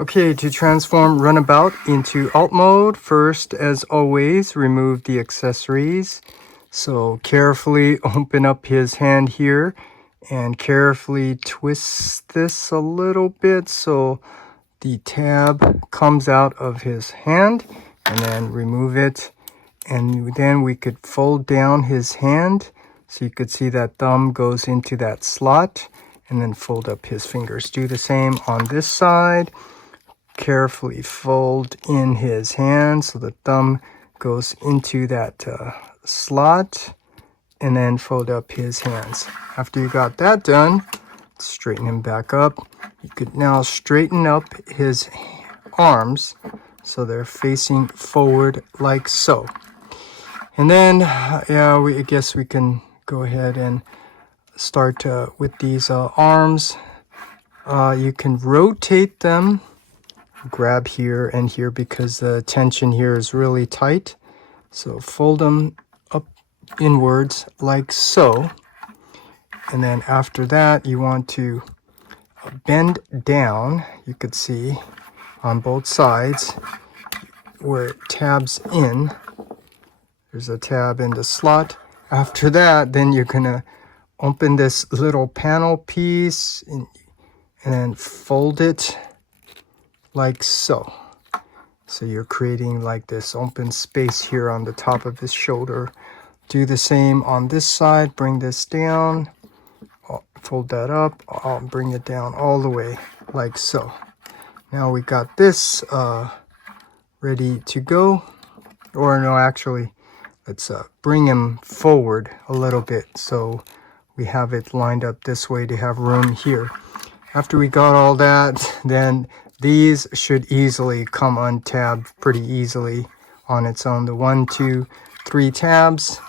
Okay, to transform Runabout into alt mode, first, as always, remove the accessories. So carefully open up his hand here and carefully twist this a little bit so the tab comes out of his hand, and then remove it. And then we could fold down his hand so you could see that thumb goes into that slot, and then fold up his fingers. Do the same on this side. Carefully fold in his hand so the thumb goes into that slot, and then fold up his hands. After you got that done, straighten him back up. You could now straighten up his arms so they're facing forward like so. And then, I guess we can go ahead and start with these arms. You can rotate them. Grab here and here because the tension here is really tight. So fold them up inwards like so. And then after that, you want to bend down. You could see on both sides where it tabs in. There's a tab in the slot. After that, then you're gonna open this little panel piece and then fold it like so. So you're creating like this open space here on the top of his shoulder. Do the same on this side. Bring this down. Fold that up. I'll bring it down all the way like so. Now we got this ready to go. Or no, actually, let's bring him forward a little bit so we have it lined up this way to have room here. After we got all that, then these should easily come untabbed pretty easily on its own. The 1, 2, 3 tabs.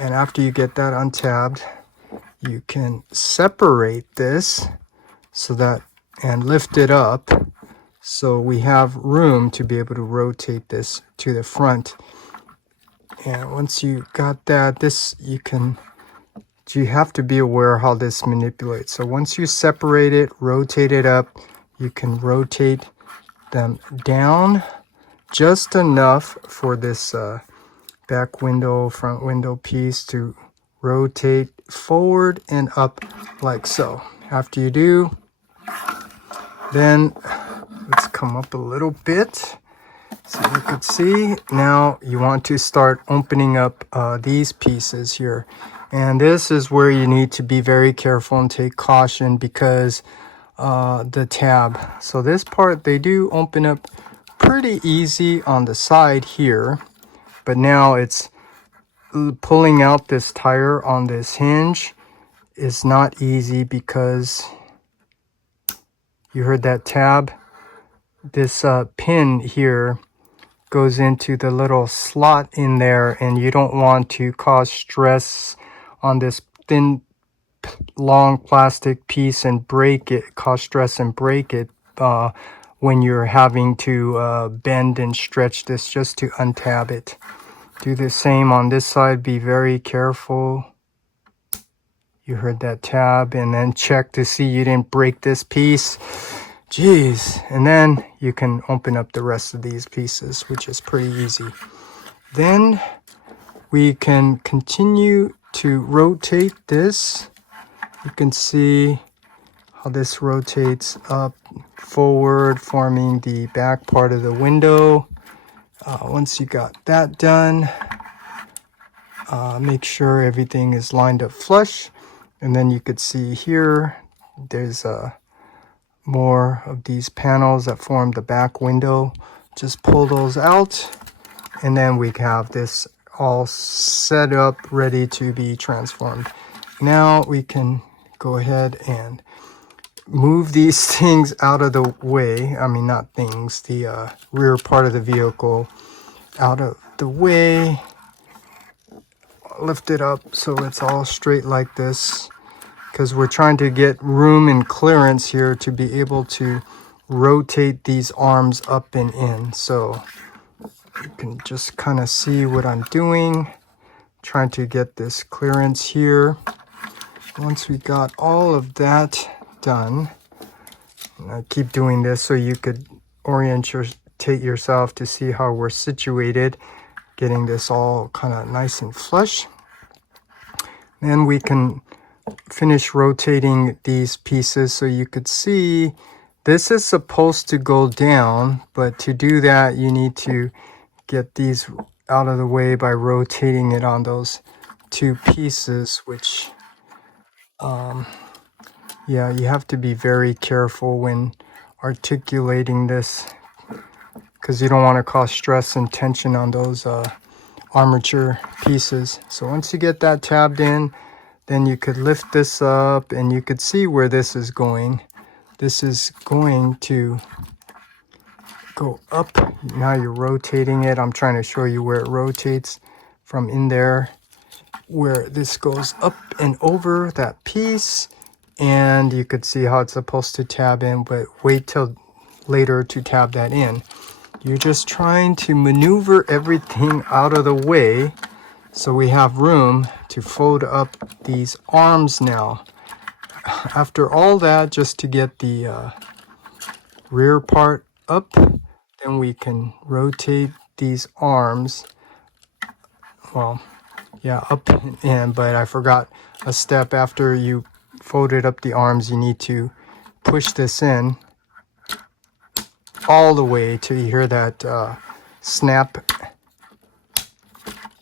And after you get that untabbed, you can separate this so that, and lift it up so we have room to be able to rotate this to the front. And once you got that, this you have to be aware how this manipulates. So once you separate it, rotate it up, you can rotate them down just enough for this back window, front window piece to rotate forward and up like so. After you do, then let's come up a little bit so you can see. Now you want to start opening up these pieces here. And this is where you need to be very careful and take caution because the tab. So this part, they do open up pretty easy on the side here. But now it's pulling out this tire on this hinge is not easy because you heard that tab. This pin here goes into the little slot in there, and you don't want to cause stress on this thin long plastic piece and break it, cause stress and break it when you're having to bend and stretch this just to untab it. Do the same on this side. Be very careful. You heard that tab, and then check to see you didn't break this piece. Jeez. And then you can open up the rest of these pieces, which is pretty easy. Then we can continue to rotate this. You can see how this rotates up, forward, forming the back part of the window. Once you got that done, make sure everything is lined up flush. And then you could see here, there's more of these panels that form the back window. Just pull those out, and then we have this all set up, ready to be transformed. Now we can go ahead and move these things out of the way. I mean, not things, the rear part of the vehicle out of the way. Lift it up so it's all straight like this, because we're trying to get room and clearance here to be able to rotate these arms up and in. So you can just kind of see what I'm doing, trying to get this clearance here. Once we got all of that done, and I keep doing this so you could orientate yourself to see how we're situated, getting this all kind of nice and flush. Then we can finish rotating these pieces so you could see this is supposed to go down, but to do that you need to get these out of the way by rotating it on those two pieces, which yeah, you have to be very careful when articulating this because you don't want to cause stress and tension on those armature pieces. So once you get that tabbed in, then you could lift this up and you could see where this is going. This is going to go up. Now you're rotating it. I'm trying to show you where it rotates from in there, where this goes up and over that piece. And you could see how it's supposed to tab in, but wait till later to tab that in. You're just trying to maneuver everything out of the way so we have room to fold up these arms now. After all that, just to get the rear part up, then we can rotate these arms. Well, yeah, up and in, but I forgot a step. After you folded up the arms, you need to push this in all the way till you hear that snap.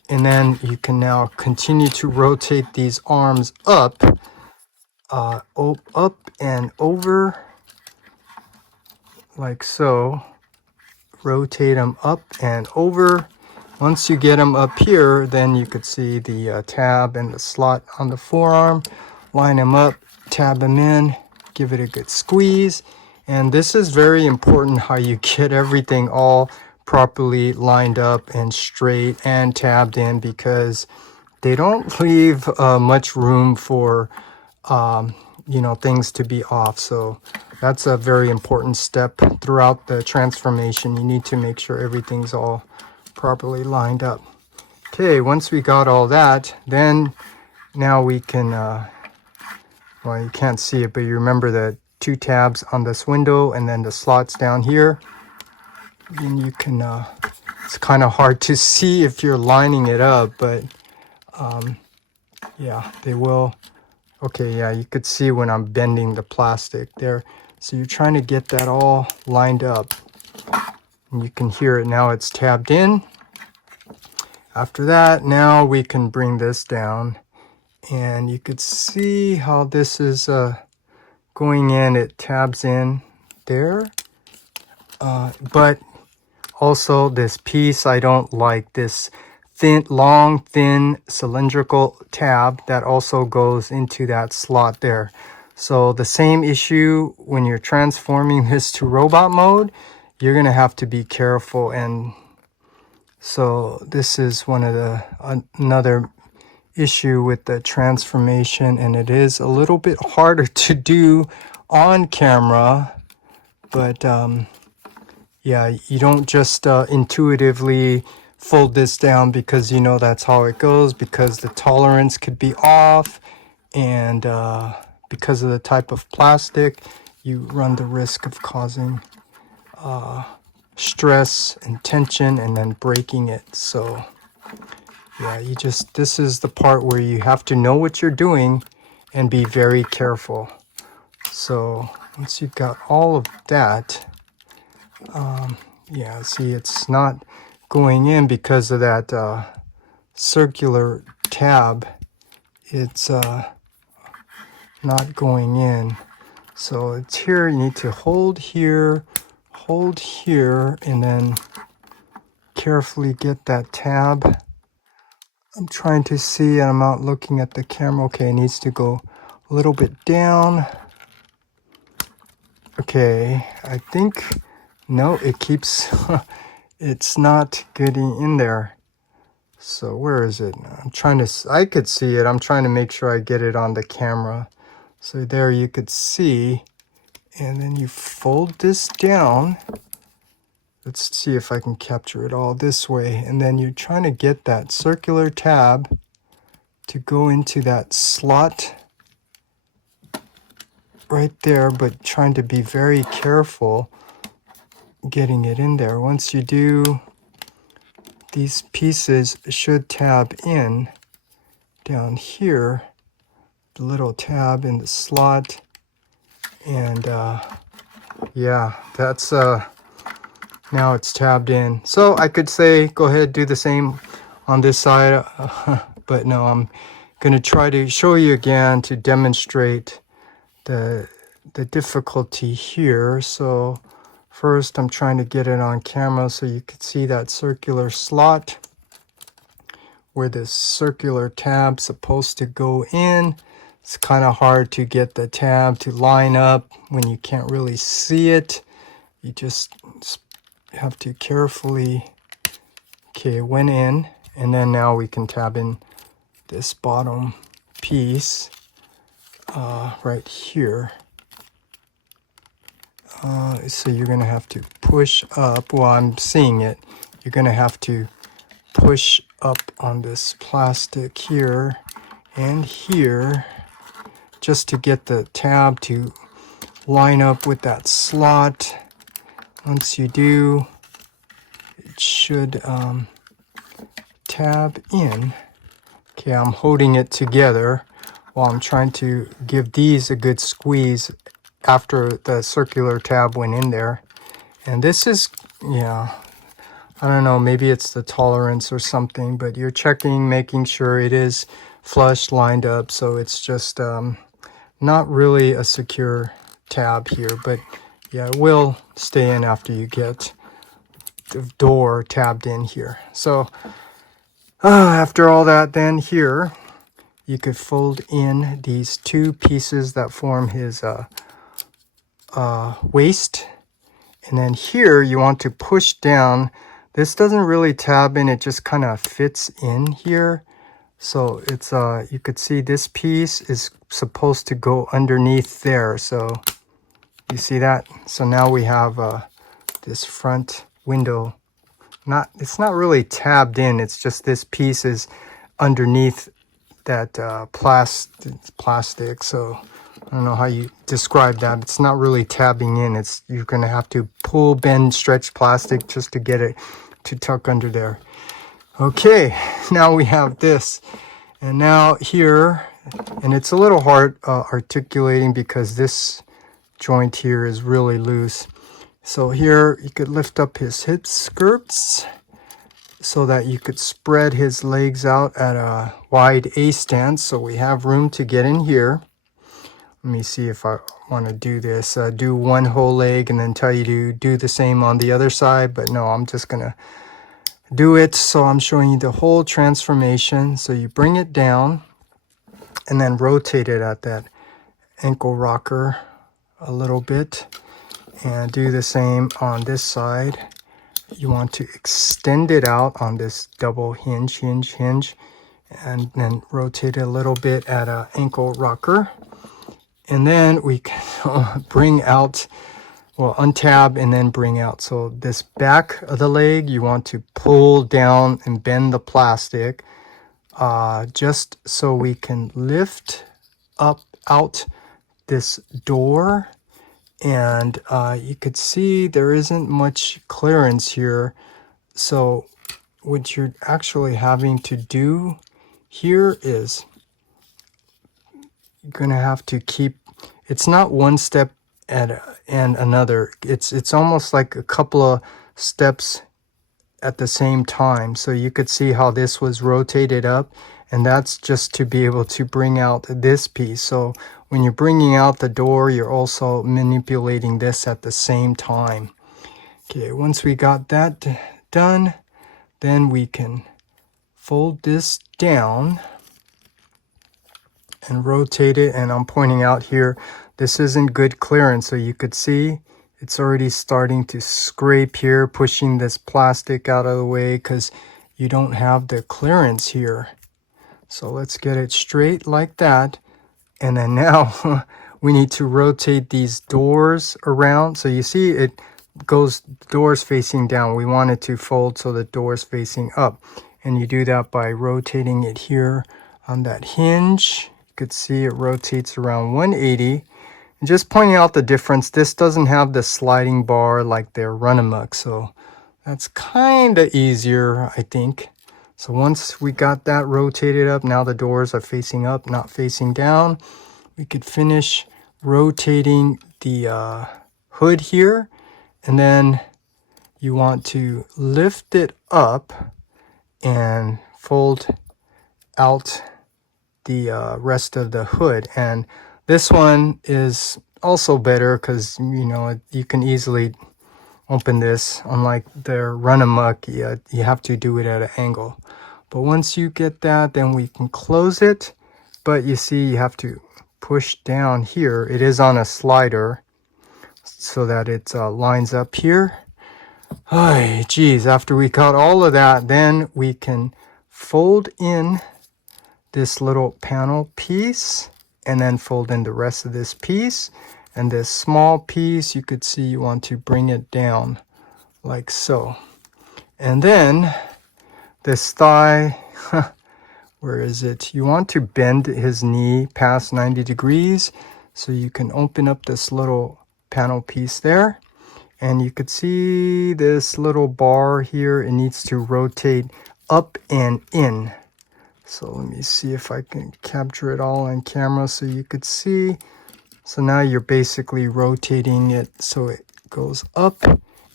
And then you can now continue to rotate these arms up, up and over, like so. Rotate them up and over. Once you get them up here, then you could see the tab and the slot on the forearm. Line them up, tab them in, give it a good squeeze. And this is very important, how you get everything all properly lined up and straight and tabbed in, because they don't leave much room for things to be off. So that's a very important step throughout the transformation. You need to make sure everything's all properly lined up. Okay, once we got all that, then now we can, well, you can't see it, but you remember the two tabs on this window and then the slots down here. And you can, it's kind of hard to see if you're lining it up, but yeah, they will. Okay, yeah, you could see when I'm bending the plastic there. So you're trying to get that all lined up. And you can hear it now, it's tabbed in. After that, now we can bring this down. And you could see how this is going in. It tabs in there. But also this piece, I don't like this long, thin, cylindrical tab that also goes into that slot there. So the same issue when you're transforming this to robot mode, you're going to have to be careful. And so this is one of the another issue with the transformation, and it is a little bit harder to do on camera, but yeah, you don't just intuitively fold this down because you know that's how it goes, because the tolerance could be off, and because of the type of plastic, you run the risk of causing stress and tension and then breaking it. So yeah, this is the part where you have to know what you're doing and be very careful. So once you've got all of that, yeah, see, it's not going in because of that circular tab. It's not going in. So it's here, you need to hold here, and then carefully get that tab. I'm trying to see, and I'm not looking at the camera. Okay, it needs to go a little bit down. Okay, I think, no, it keeps, it's not getting in there. So where is it? I could see it. I'm trying to make sure I get it on the camera. So there you could see, and then you fold this down. Let's see if I can capture it all this way. And then you're trying to get that circular tab to go into that slot right there, but trying to be very careful getting it in there. Once you do, these pieces should tab in down here, the little tab in the slot. And yeah, that's now it's tabbed in. So I could say go ahead, do the same on this side, but no, I'm going to try to show you again to demonstrate the difficulty here. So first I'm trying to get it on camera so you can see that circular slot where this circular tab's supposed to go in. It's kind of hard to get the tab to line up when you can't really see it. You just have to carefully, okay, it went in, and then now we can tab in this bottom piece right here. So you're going to have to push up. Well, I'm seeing it. You're going to have to push up on this plastic here and here just to get the tab to line up with that slot. Once you do, it should tab in. Okay, I'm holding it together while I'm trying to give these a good squeeze after the circular tab went in there. And this is, yeah, I don't know, maybe it's the tolerance or something, but you're checking, making sure it is flush, lined up, so it's just not really a secure tab here, but yeah, it will stay in after you get the door tabbed in here. So after all that, then here you could fold in these two pieces that form his waist, and then here you want to push down. This doesn't really tab in, it just kind of fits in here. So it's you could see this piece is supposed to go underneath there. So you see that? So now we have this front window. It's not really tabbed in, it's just this piece is underneath that plastic. So I don't know how you describe that. It's not really tabbing in. You're going to have to pull, bend, stretch plastic just to get it to tuck under there. Okay, now we have this. And now here, and it's a little hard articulating because this joint here is really loose. So here you could lift up his hip skirts so that you could spread his legs out at a wide A stance. So we have room to get in here. Let me see if I want to do this. Do one whole leg and then tell you to do the same on the other side. But no, I'm just going to do it. So I'm showing you the whole transformation. So you bring it down and then rotate it at that ankle rocker a little bit. And do the same on this side. You want to extend it out on this double hinge, and then rotate it a little bit at an ankle rocker. And then we can bring out, well, untab and then bring out. So this back of the leg, you want to pull down and bend the plastic just so we can lift up out this door. And you could see there isn't much clearance here. So what you're actually having to do here is you're going to have to keep, it's not one step and another. It's almost like a couple of steps at the same time. So you could see how this was rotated up, and that's just to be able to bring out this piece. So when you're bringing out the door, you're also manipulating this at the same time. Okay, once we got that done, then we can fold this down and rotate it. And I'm pointing out here, this isn't good clearance. So you could see it's already starting to scrape here, pushing this plastic out of the way because you don't have the clearance here. So let's get it straight like that. And then now we need to rotate these doors around. So you see it goes doors facing down. We want it to fold so the door's facing up. And you do that by rotating it here on that hinge. You could see it rotates around 180. And just pointing out the difference, this doesn't have the sliding bar like their Runabout, so that's kind of easier, I think. So once we got that rotated up, now the doors are facing up, not facing down. We could finish rotating the hood here, and then you want to lift it up and fold out the rest of the hood. And this one is also better because, you know, you can easily open this. Unlike their Runabout, you have to do it at an angle. But once you get that, then we can close it. But you see, you have to push down here. It is on a slider so that it lines up here. Ay, geez, after we got all of that, then we can fold in this little panel piece and then fold in the rest of this piece. And this small piece, you could see you want to bring it down like so. And then this thigh, where is it? You want to bend his knee past 90 degrees so you can open up this little panel piece there. And you could see this little bar here. It needs to rotate up and in. So let me see if I can capture it all on camera so you could see. So now you're basically rotating it so it goes up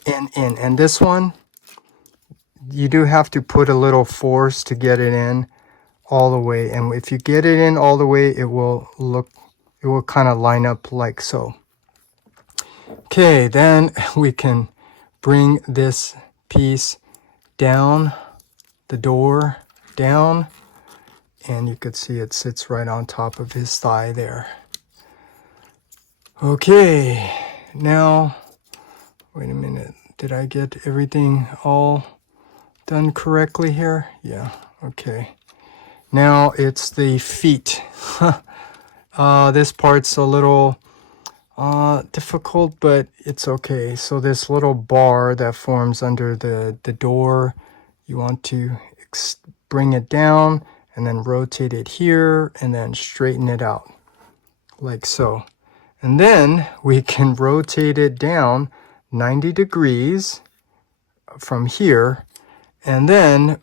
and in. And this one, you do have to put a little force to get it in all the way. And if you get it in all the way, it will kind of line up like so. Okay, then we can bring this piece down, the door down, and you could see it sits right on top of his thigh there. Okay, now, wait a minute. Did I get everything all done correctly here? Yeah, okay. Now it's the feet. This part's a little difficult, but it's okay. So this little bar that forms under the door, you want to bring it down and then rotate it here and then straighten it out like so. And then we can rotate it down 90 degrees from here, and then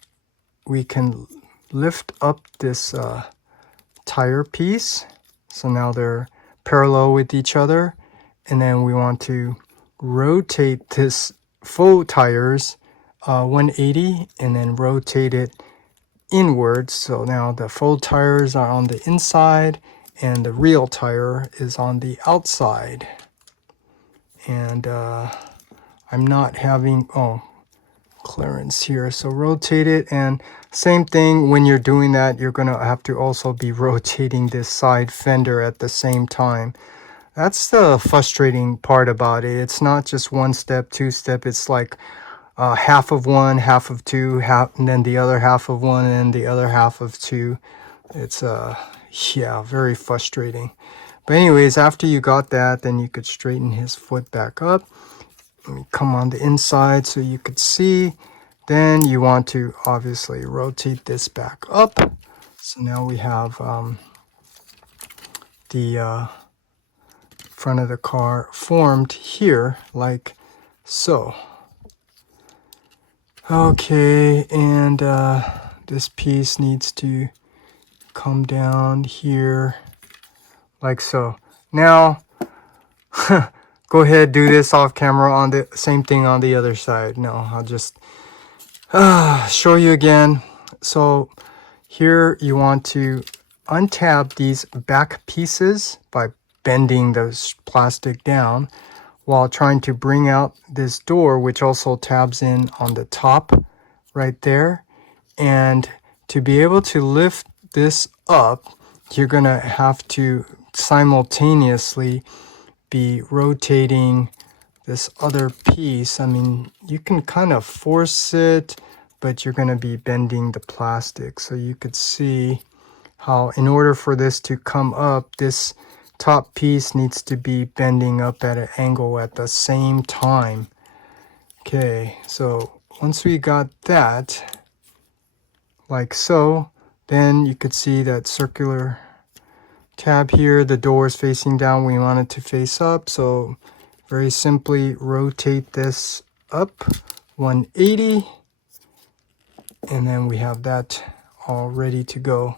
we can lift up this tire piece. So now they're parallel with each other, and then we want to rotate this faux tires 180 and then rotate it inwards. So now the faux tires are on the inside and the real tire is on the outside. And I'm not having clearance here, so rotate it. And same thing, when you're doing that, you're gonna have to also be rotating this side fender at the same time. That's the frustrating part about it. It's not just one step, two step. It's like half of one, half of two, and then the other half of one, and then the other half of two. It's yeah, very frustrating. But anyways, after you got that, then you could straighten his foot back up. Let me come on the inside so you could see. Then you want to obviously rotate this back up. So now we have the front of the car formed here like so. Okay, and this piece needs to come down here like so. Now go ahead, do this off camera on the same thing on the other side. No, I'll just show you again. So here you want to untab these back pieces by bending the plastic down while trying to bring out this door, which also tabs in on the top right there. And to be able to lift this up, you're gonna have to simultaneously be rotating this other piece. I mean, you can kind of force it, but you're gonna be bending the plastic. So you could see how in order for this to come up, this top piece needs to be bending up at an angle at the same time. Okay, so once we got that, like so, then you could see that circular tab here, the door is facing down, we want it to face up, so very simply rotate this up 180, and then we have that all ready to go.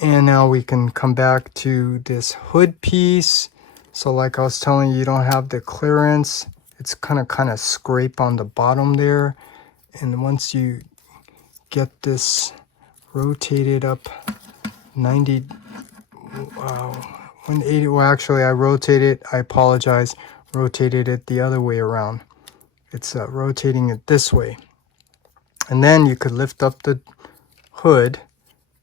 And now we can come back to this hood piece. So like I was telling you, you don't have the clearance. It's kind of scrape on the bottom there. And once you get this rotated up 90, 180, well actually I rotated, I apologize, rotated it the other way around. It's rotating it this way. And then you could lift up the hood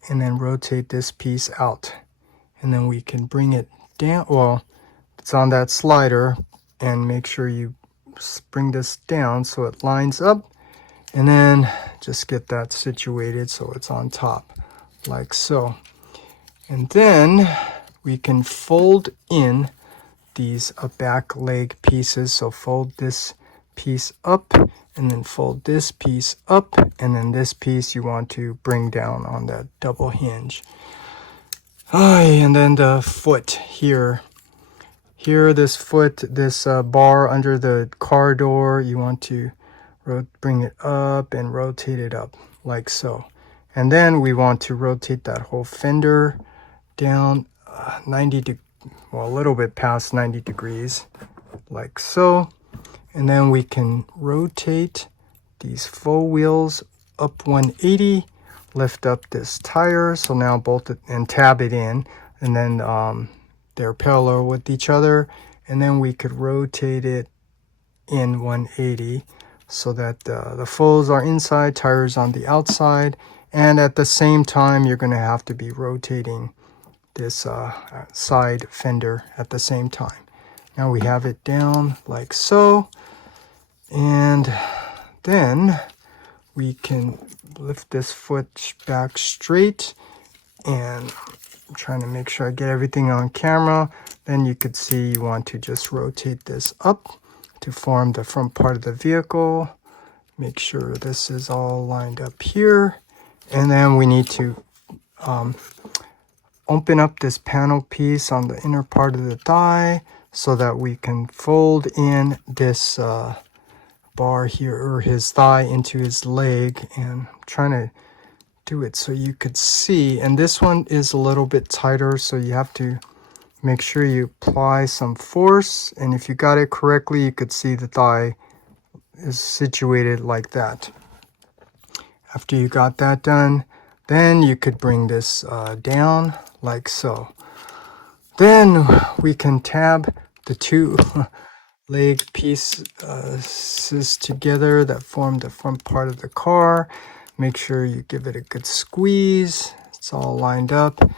and then rotate this piece out. And then we can bring it down, well, it's on that slider, and make sure you bring this down so it lines up, and then just get that situated so it's on top, like so. And then we can fold in these back leg pieces. So fold this piece up, and then fold this piece up, and then this piece you want to bring down on that double hinge. And then the foot here. Here, this foot, this bar under the car door, you want to bring it up and rotate it up like so. And then we want to rotate that whole fender down 90 well, a little bit past 90 degrees like so. And then we can rotate these faux wheels up 180, lift up this tire, so now bolt it and tab it in, and then they're parallel with each other, and then we could rotate it in 180 so that the faux are inside, tires on the outside, and at the same time you're going to have to be rotating this side fender at the same time. Now we have it down like so, and then we can lift this foot back straight, and I'm trying to make sure I get everything on camera. Then you could see you want to just rotate this up to form the front part of the vehicle. Make sure this is all lined up here. And then we need to open up this panel piece on the inner part of the thigh so that we can fold in this bar here, or his thigh, into his leg. And I'm trying to do it so you could see. And this one is a little bit tighter, so you have to make sure you apply some force. And if you got it correctly, you could see the thigh is situated like that. After you got that done, then you could bring this down like so. Then we can tab the two leg pieces together that form the front part of the car. Make sure you give it a good squeeze. It's all lined up.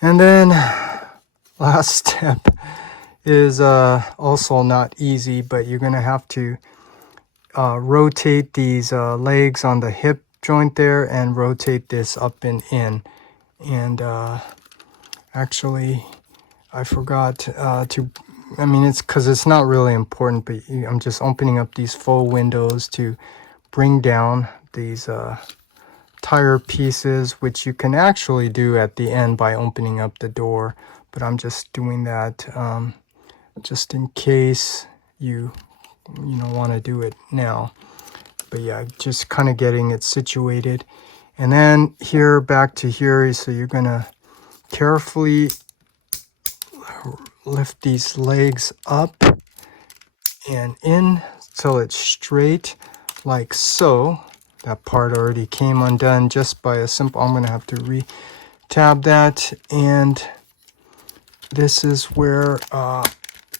And then last step is also not easy, but you're going to have to rotate these legs on the hip joint there and rotate this up and in. And actually, I forgot to, I mean, it's because it's not really important, but I'm just opening up these faux windows to bring down these tire pieces, which you can actually do at the end by opening up the door. But I'm just doing that just in case you want to do it now. But yeah, just kind of getting it situated. And then here, back to here, so you're gonna carefully lift these legs up and in till it's straight like so. That part already came undone just by a simple, I'm gonna have to re-tab that. And this is where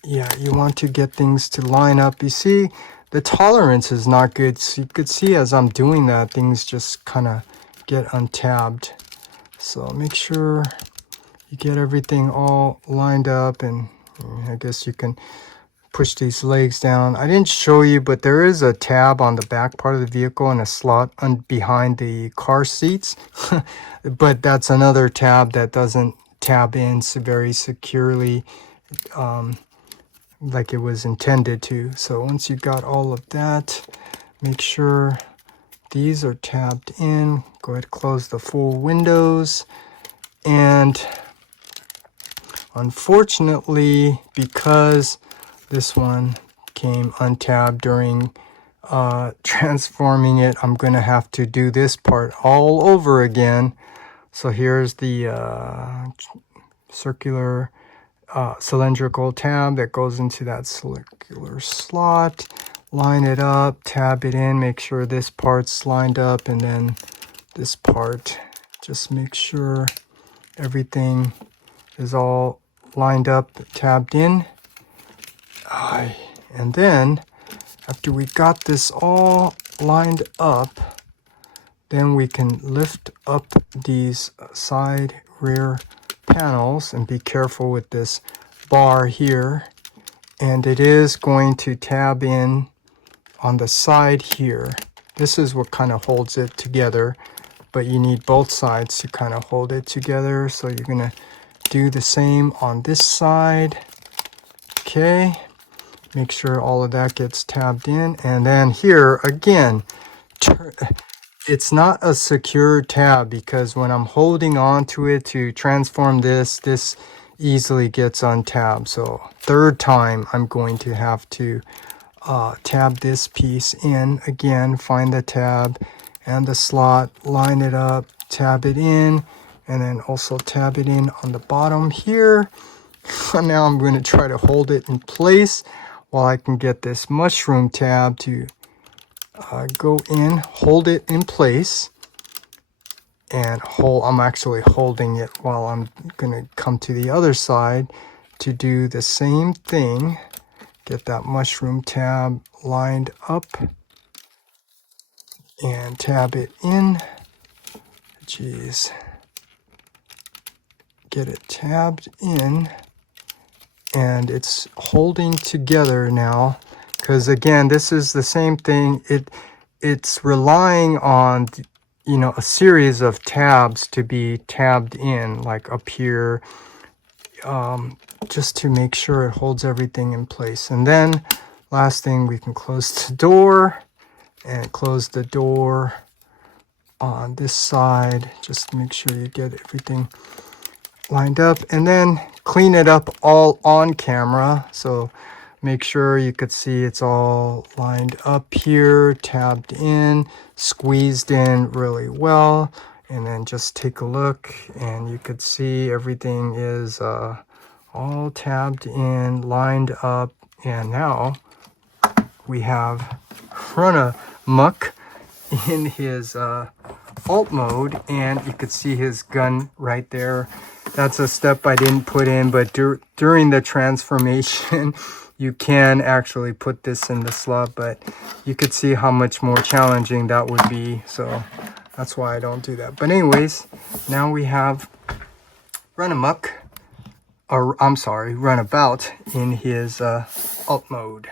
yeah, you want to get things to line up. You see, the tolerance is not good. So you could see as I'm doing that, things just kind of get untabbed. So make sure you get everything all lined up, and I guess you can push these legs down. I didn't show you, but there is a tab on the back part of the vehicle and a slot behind the car seats. But that's another tab that doesn't tab in so very securely like it was intended to. So once you got all of that, make sure these are tabbed in. Go ahead and close the full windows. And Unfortunately, because this one came untabbed during transforming it, I'm gonna have to do this part all over again. So here's the circular cylindrical tab that goes into that circular slot. Line it up, tab it in, make sure this part's lined up, and then this part, just make sure everything is all lined up, tabbed in. And then after we got this all lined up, then we can lift up these side rear panels, and be careful with this bar here. And it is going to tab in on the side here. This is what kind of holds it together, but you need both sides to kind of hold it together. So you're gonna do the same on this side. Okay, make sure all of that gets tabbed in. And then here again, it's not a secure tab, because when I'm holding on to it to transform this easily gets untabbed. So third time I'm going to have to tab this piece in again, find the tab and the slot, line it up, tab it in, and then also tab it in on the bottom here. Now I'm going to try to hold it in place while I can get this mushroom tab to go in, hold it in place, and I'm actually holding it while I'm going to come to the other side to do the same thing. Get that mushroom tab lined up and tab it in. Jeez. Get it tabbed in, and it's holding together now, because again, this is the same thing. It's relying on, you know, a series of tabs to be tabbed in, like up here, just to make sure it holds everything in place. And then last thing, we can close the door, and close the door on this side. Just make sure you get everything lined up, and then clean it up all on camera. So make sure you could see it's all lined up here, tabbed in, squeezed in really well. And then just take a look, and you could see everything is all tabbed in, lined up. And now we have Runamuck in his alt mode, and you could see his gun right there. That's a step I didn't put in, but during the transformation you can actually put this in the slot, but you could see how much more challenging that would be, so that's why I don't do that. But anyways, now we have Runabout in his alt mode.